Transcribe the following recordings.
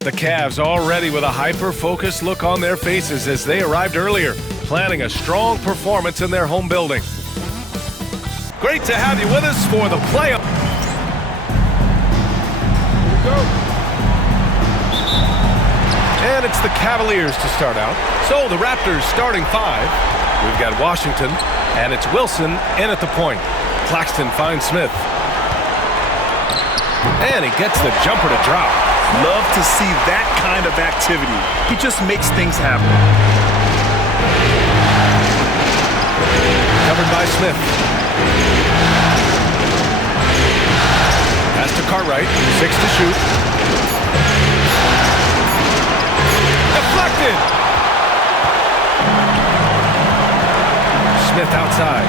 The Cavs already with a hyper-focused look on their faces as they arrived earlier, planning a strong performance in their home building. Great to have you with us for the playoff. Here we go. And it's the Cavaliers to start out. So the Raptors starting five. We've got Washington, and it's Wilson in at the point. Claxton finds Smith. And he gets the jumper to drop. Love to see that kind of activity. He just makes things happen. Covered by Smith. Pass to Cartwright. 6 to shoot. Deflected. Smith outside.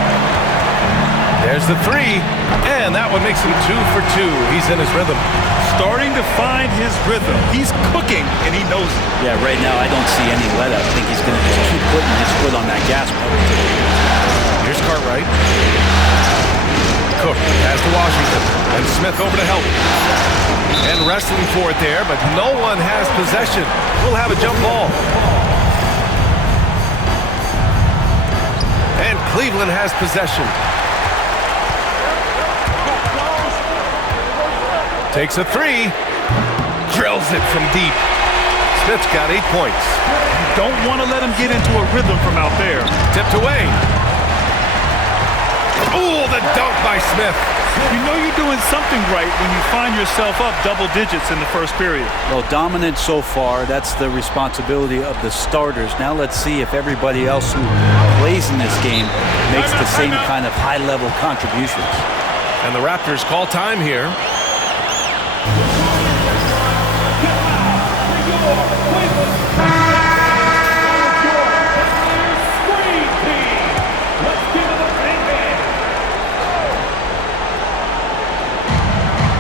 There's the three. And that one makes him 2 for 2. He's in his rhythm. Starting to find his rhythm. He's cooking, and he knows it. Yeah, right now I don't see any let up. I think he's going to just keep putting his foot on that gas pedal. Here's Cartwright. Cook pass to Washington. And Smith over to help. And wrestling for it there, but no one has possession. We'll have a jump ball. And Cleveland has possession. Takes a three. Drills it from deep. Smith's got 8 points. You don't want to let him get into a rhythm from out there. Tipped away. Oh, the dunk by Smith. You know you're doing something right when you find yourself up double digits in the first period. Well, dominant so far. That's the responsibility of the starters. Now let's see if everybody else who plays in this game makes the same kind of high-level contributions. And the Raptors call time here.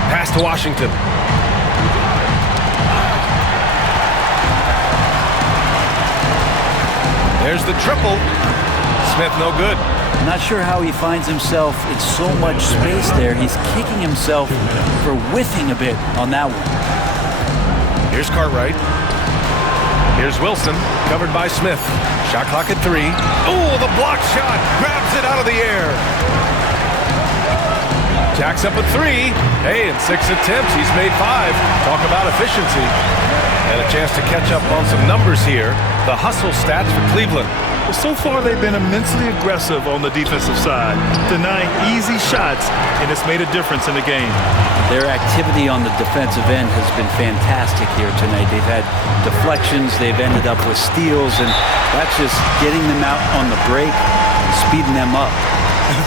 Pass to Washington. There's the triple. Smith no good. I'm not sure how he finds himself in so much space there. He's kicking himself for whiffing a bit on that one. Here's Cartwright. Here's Wilson, covered by Smith. Shot clock at 3. Oh, the block shot. Grabs it out of the air. Jacks up a 3. Hey, in 6 attempts, he's made 5. Talk about efficiency. And a chance to catch up on some numbers here. The hustle stats for Cleveland. Well, so far they've been immensely aggressive on the defensive side, denying easy shots, and it's made a difference in the game. Their activity on the defensive end has been fantastic here tonight. They've had deflections, they've ended up with steals, and that's just getting them out on the break and speeding them up.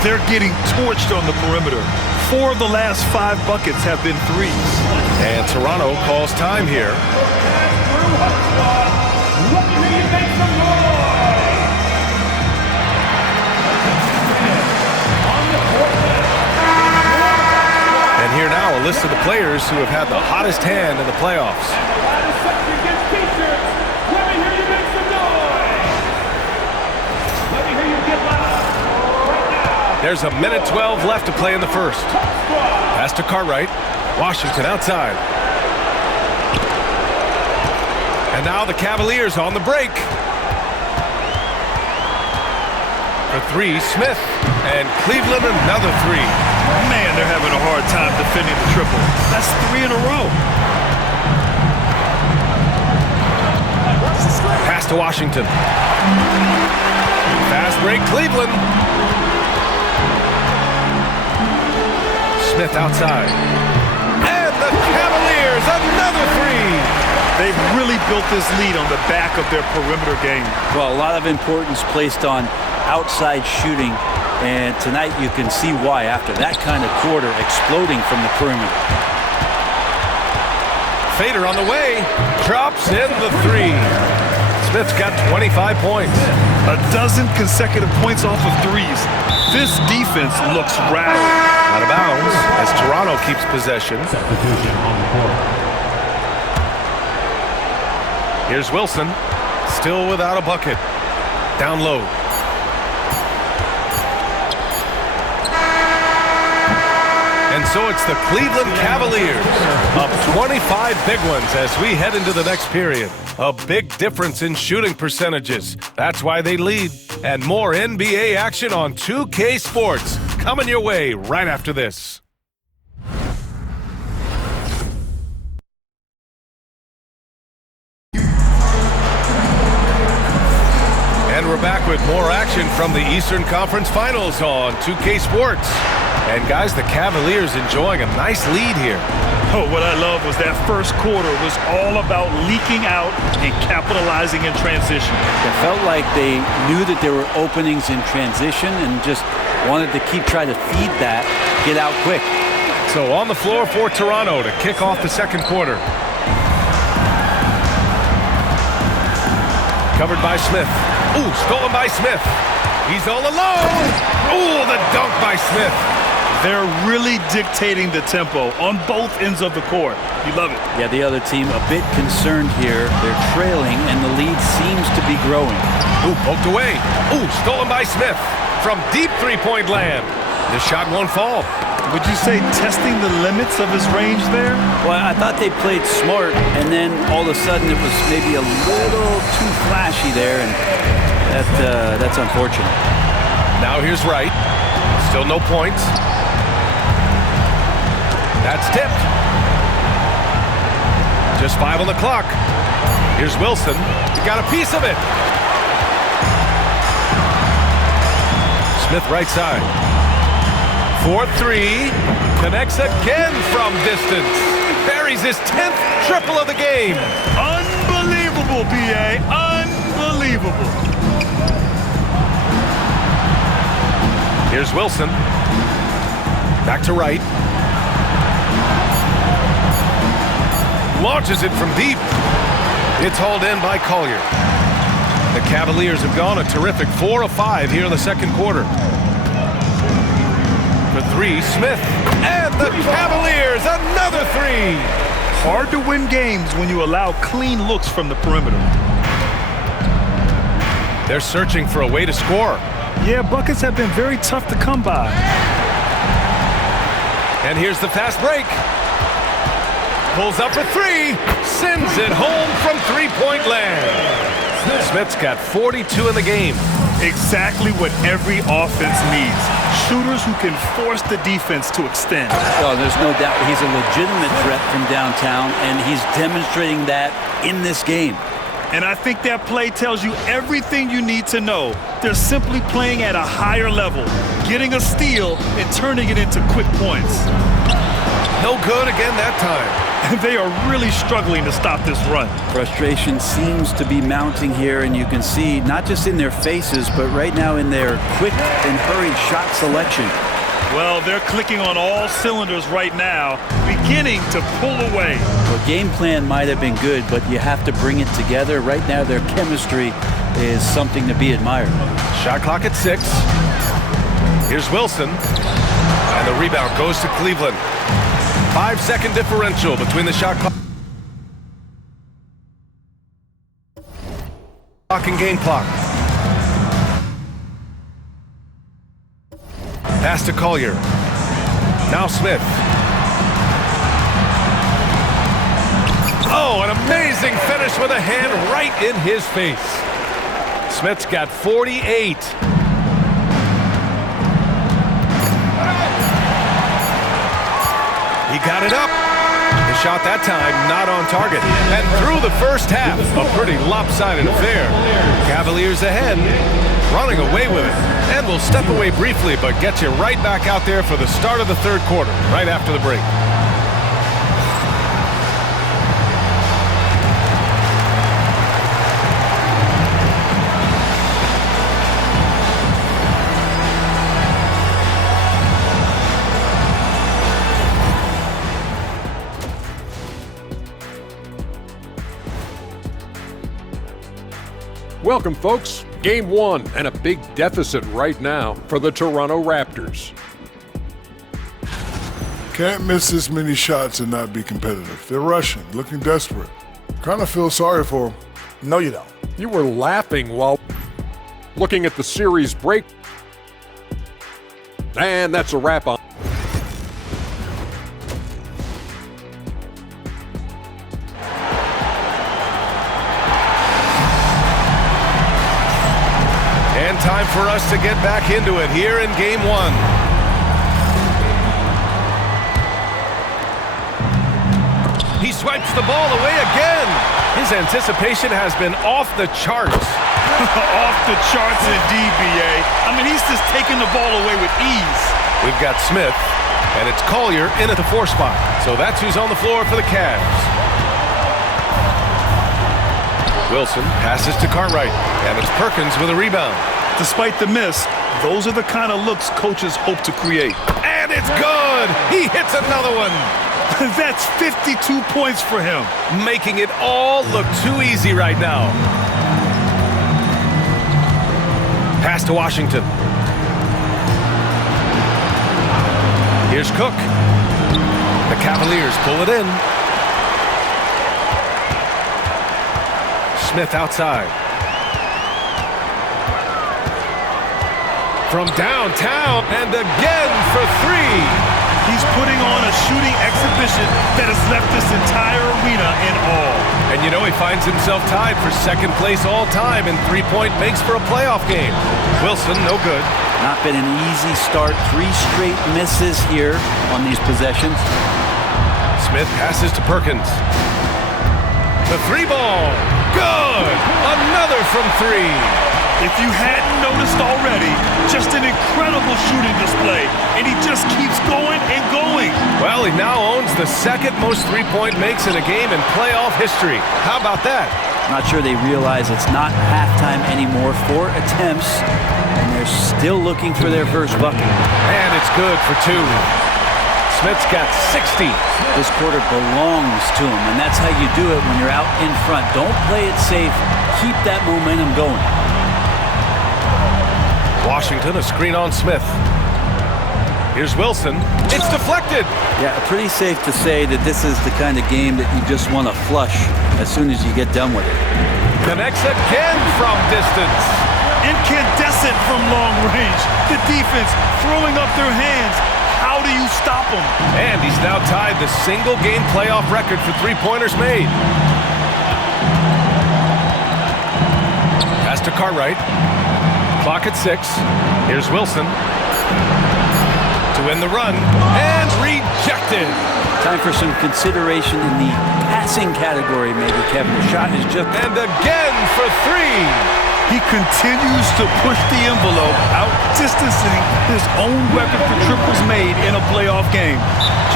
They're getting torched on the perimeter. 4 of the last 5 buckets have been threes. And Toronto calls time here. And here now a list of the players who have had the hottest hand in the playoffs. There's a minute 12 left to play in the first. Pass to Cartwright. Washington outside. And now the Cavaliers on the break. For 3, Smith. And Cleveland another 3. Man, they're having a hard time defending the triple. That's 3 in a row. Pass to Washington. Fast break, Cleveland. Smith outside. And the Cavaliers, another 3. They've really built this lead on the back of their perimeter game. Well, a lot of importance placed on outside shooting, and tonight you can see why after that kind of quarter exploding from the perimeter. Fader on the way, drops in the 3. Smith's got 25 points. A dozen consecutive points off of threes. This defense looks rattled. Out of bounds as Toronto keeps possession. Here's Wilson, still without a bucket. Down low. And And so it's the Cleveland Cavaliers up 25 big ones as we head into the next period. A big difference in shooting percentages. That's why they lead. And more NBA action on 2K Sports coming your way right after this. And we're back with more action from the Eastern Conference Finals on 2K Sports. And guys, the Cavaliers enjoying a nice lead here. Oh, what I love was that first quarter was all about leaking out and capitalizing in transition. It felt like they knew that there were openings in transition and just wanted to keep trying to feed that, get out quick. So on the floor for Toronto to kick off the second quarter. Covered by Smith. Ooh, stolen by Smith. He's all alone. Ooh, the dunk by Smith. They're really dictating the tempo on both ends of the court. You love it. Yeah, the other team a bit concerned here. They're trailing, and the lead seems to be growing. Ooh, poked away. Ooh, stolen by Smith from deep three-point land. The shot won't fall. Would you say testing the limits of his range there? Well, I thought they played smart, and then all of a sudden it was maybe a little too flashy there, and that's unfortunate. Now here's Wright. Still no points. That's tipped. Just 5 on the clock. Here's Wilson. Got a piece of it. Smith right side. 4-3. Connects again from distance. Buries his 10th triple of the game. Unbelievable, B.A. Unbelievable. Here's Wilson. Back to Wright. Launches it from deep. It's hauled in by Collier. The Cavaliers have gone a terrific 4 of 5 here in the second quarter. For 3, Smith. And the Cavaliers, another 3. Hard to win games when you allow clean looks from the perimeter. They're searching for a way to score. Yeah, buckets have been very tough to come by. And here's the fast break. Pulls up for 3. Sends it home from three-point land. Smith's got 42 in the game. Exactly what every offense needs. Shooters who can force the defense to extend. Oh, there's no doubt he's a legitimate threat from downtown, and he's demonstrating that in this game. And I think that play tells you everything you need to know. They're simply playing at a higher level, getting a steal and turning it into quick points. No good again that time. They are really struggling to stop this run. Frustration seems to be mounting here, and you can see not just in their faces, but right now in their quick and hurried shot selection. Well, they're clicking on all cylinders right now, beginning to pull away. The game plan might have been good, but you have to bring it together. Right now, their chemistry is something to be admired. Shot clock at 6. Here's Wilson. And the rebound goes to Cleveland. 5-second differential between the shot clock and game clock. Pass to Collier. Now Smith. Oh, an amazing finish with a hand right in his face. Smith's got 48. He got it up. The shot that time not on target. And through the first half, a pretty lopsided affair. Cavaliers ahead, running away with it. And we'll step away briefly, but get you right back out there for the start of the third quarter, right after the break. Welcome, folks. Game 1 and a big deficit right now for the Toronto Raptors. Can't miss this many shots and not be competitive. They're rushing, looking desperate. Kind of feel sorry for them. No, you don't. You were laughing while looking at the series break. And that's a wrap on. time for us to get back into it here in Game 1. He swipes the ball away again. His anticipation has been off the charts. Off the charts indeed, B.A. I mean, he's just taking the ball away with ease. We've got Smith, and it's Collier in at the 4 spot. So that's who's on the floor for the Cavs. Wilson passes to Cartwright, and it's Perkins with a rebound. Despite the miss, those are the kind of looks coaches hope to create. And it's good! He hits another one! That's 52 points for him. Making it all look too easy right now. Pass to Washington. Here's Cook. The Cavaliers pull it in. Smith outside. From downtown, and again for 3. He's putting on a shooting exhibition that has left this entire arena in awe. And you know he finds himself tied for second place all time in three-point makes for a playoff game. Wilson, no good. Not been an easy start. 3 straight misses here on these possessions. Smith passes to Perkins. The 3 ball. Good! Another from 3. If you hadn't noticed already, just an incredible shooting display, and he just keeps going and going. Well, he now owns the second most three-point makes in a game in playoff history. How about that? Not sure they realize it's not halftime anymore. 4 attempts, and they're still looking for their first bucket. And it's good for 2. Smith's got 60. This quarter belongs to him, and that's how you do it when you're out in front. Don't play it safe. Keep that momentum going. Washington, a screen on Smith. Here's Wilson. It's deflected. Yeah, pretty safe to say that this is the kind of game that you just want to flush as soon as you get done with it. Connects again from distance. Incandescent from long range. The defense throwing up their hands. How do you stop him? And he's now tied the single-game playoff record for three-pointers made. Pass to Cartwright. Clock at 6. Here's Wilson. To win the run. And rejected. Time for some consideration in the passing category, maybe, Kevin. The shot is just... And again for 3. He continues to push the envelope, out-distancing his own record for triples made in a playoff game.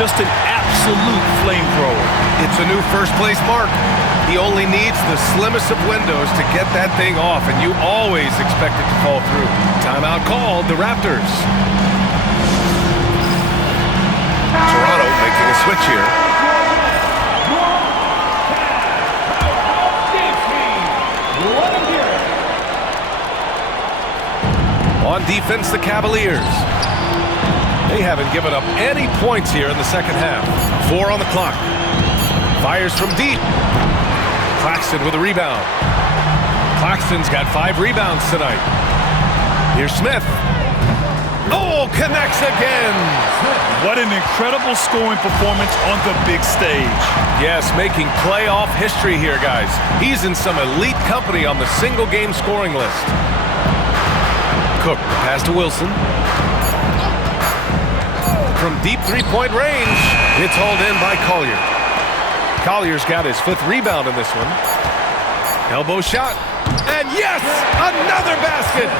Just an absolute flamethrower. It's a new first-place mark. He only needs the slimmest of windows to get that thing off, and you always expect it to fall through. Timeout called, the Raptors. Toronto making a switch here. On defense, the Cavaliers. They haven't given up any points here in the second half. 4 on the clock. Fires from deep. Claxton with a rebound. Claxton's got 5 rebounds tonight. Here's Smith. Oh, connects again. What an incredible scoring performance on the big stage. Yes, making playoff history here, guys. He's in some elite company on the single-game scoring list. Cook, pass to Wilson. From deep three-point range, it's hauled in by Collier. Collier's got his 5th rebound in this one. Elbow shot. And yes, another basket.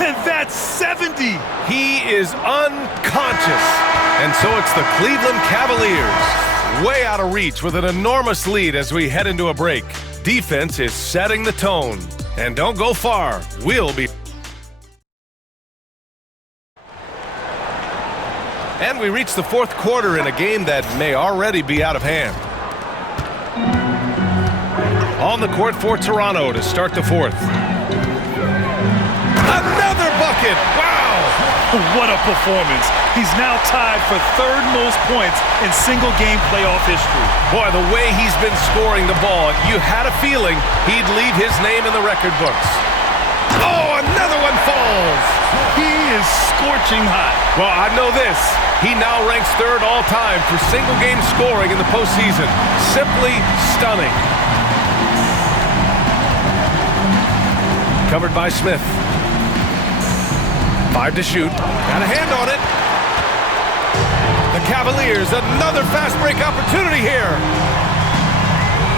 And that's 70. He is unconscious. And so it's the Cleveland Cavaliers. Way out of reach with an enormous lead as we head into a break. Defense is setting the tone. And don't go far. We'll be... And we reach the 4th quarter in a game that may already be out of hand. On the court for Toronto to start the 4th. Another bucket! Wow! What a performance. He's now tied for 3rd most points in single-game playoff history. Boy, the way he's been scoring the ball, you had a feeling he'd leave his name in the record books. Oh, another one falls! He is scorching hot. Well, I know this. He now ranks 3rd all-time for single-game scoring in the postseason. Simply stunning. Covered by Smith. 5 to shoot. Got a hand on it. The Cavaliers, another fast break opportunity here.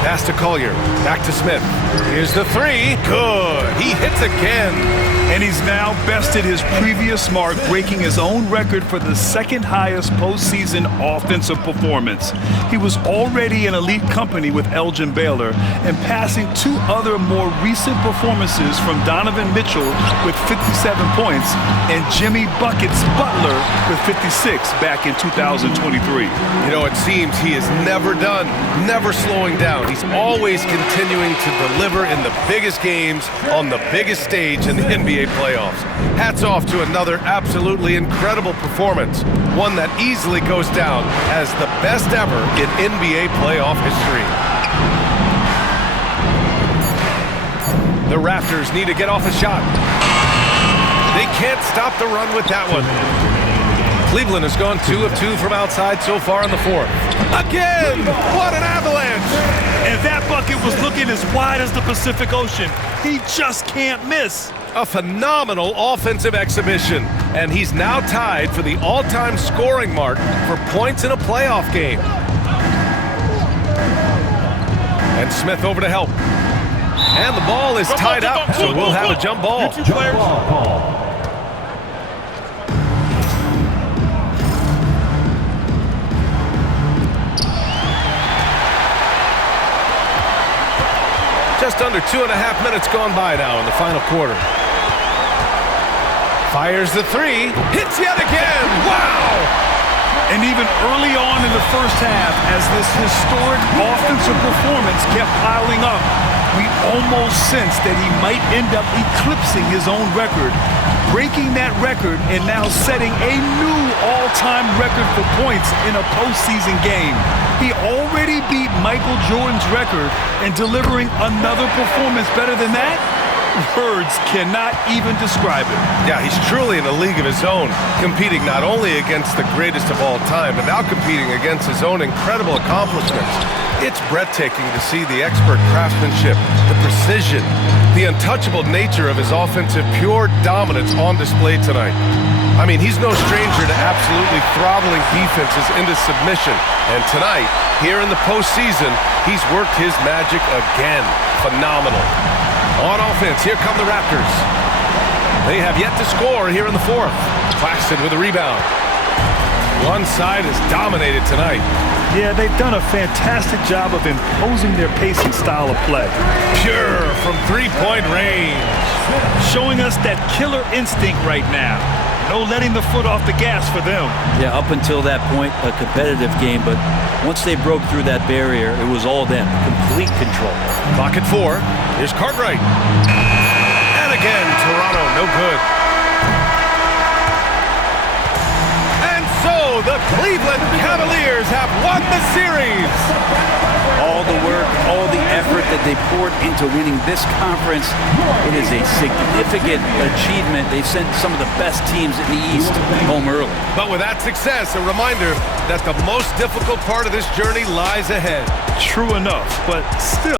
Pass to Collier. Back to Smith. Here's the 3. Good. He hits again. And he's now bested his previous mark, breaking his own record for the second highest postseason offensive performance. He was already in elite company with Elgin Baylor and passing 2 other more recent performances from Donovan Mitchell with 57 points and Jimmy Buckets Butler with 56 back in 2023. You know, it seems he is never done, never slowing down. He's always continuing to deliver in the biggest games on the biggest stage in the NBA playoffs. Hats off to another absolutely incredible performance, one that easily goes down as the best ever in NBA playoff history. The Raptors need to get off a shot. They can't stop the run with that one. Cleveland has gone 2 of 2 from outside so far in the 4th. Again! What an avalanche! And that bucket was looking as wide as the Pacific Ocean. He just can't miss. A phenomenal offensive exhibition, and he's now tied for the all-time scoring mark for points in a playoff game. And Smith over to help. And the ball is tied up, so we'll have a jump ball. Just under 2.5 minutes gone by now in the final quarter. Fires the 3, hits yet again, wow! And even early on in the first half, as this historic offensive performance kept piling up, we almost sensed that he might end up eclipsing his own record, breaking that record and now setting a new all-time record for points in a postseason game. He already beat Michael Jordan's record, and delivering another performance better than that? Words cannot even describe it. Yeah, he's truly in a league of his own, competing not only against the greatest of all time, but now competing against his own incredible accomplishments. It's breathtaking to see the expert craftsmanship, the precision, the untouchable nature of his offensive pure dominance on display tonight. I mean, he's no stranger to absolutely throttling defenses into submission. And tonight, here in the postseason, he's worked his magic again. Phenomenal. On offense, here come the Raptors. They have yet to score here in the 4th. Claxton with a rebound. One side is dominated tonight. Yeah, they've done a fantastic job of imposing their pace and style of play. Pure from three-point range. Showing us that killer instinct right now. No letting the foot off the gas for them. Yeah, up until that point, a competitive game, but once they broke through that barrier, it was all them. Complete control. Clock at 4. Here's Cartwright. And again, Toronto, no good. And so the Cleveland Cavaliers have won the series. All the work, all the effort that they poured into winning this conference, it is a significant achievement. They've sent some of the best teams in the East home early. But with that success, a reminder that the most difficult part of this journey lies ahead. True enough, but still.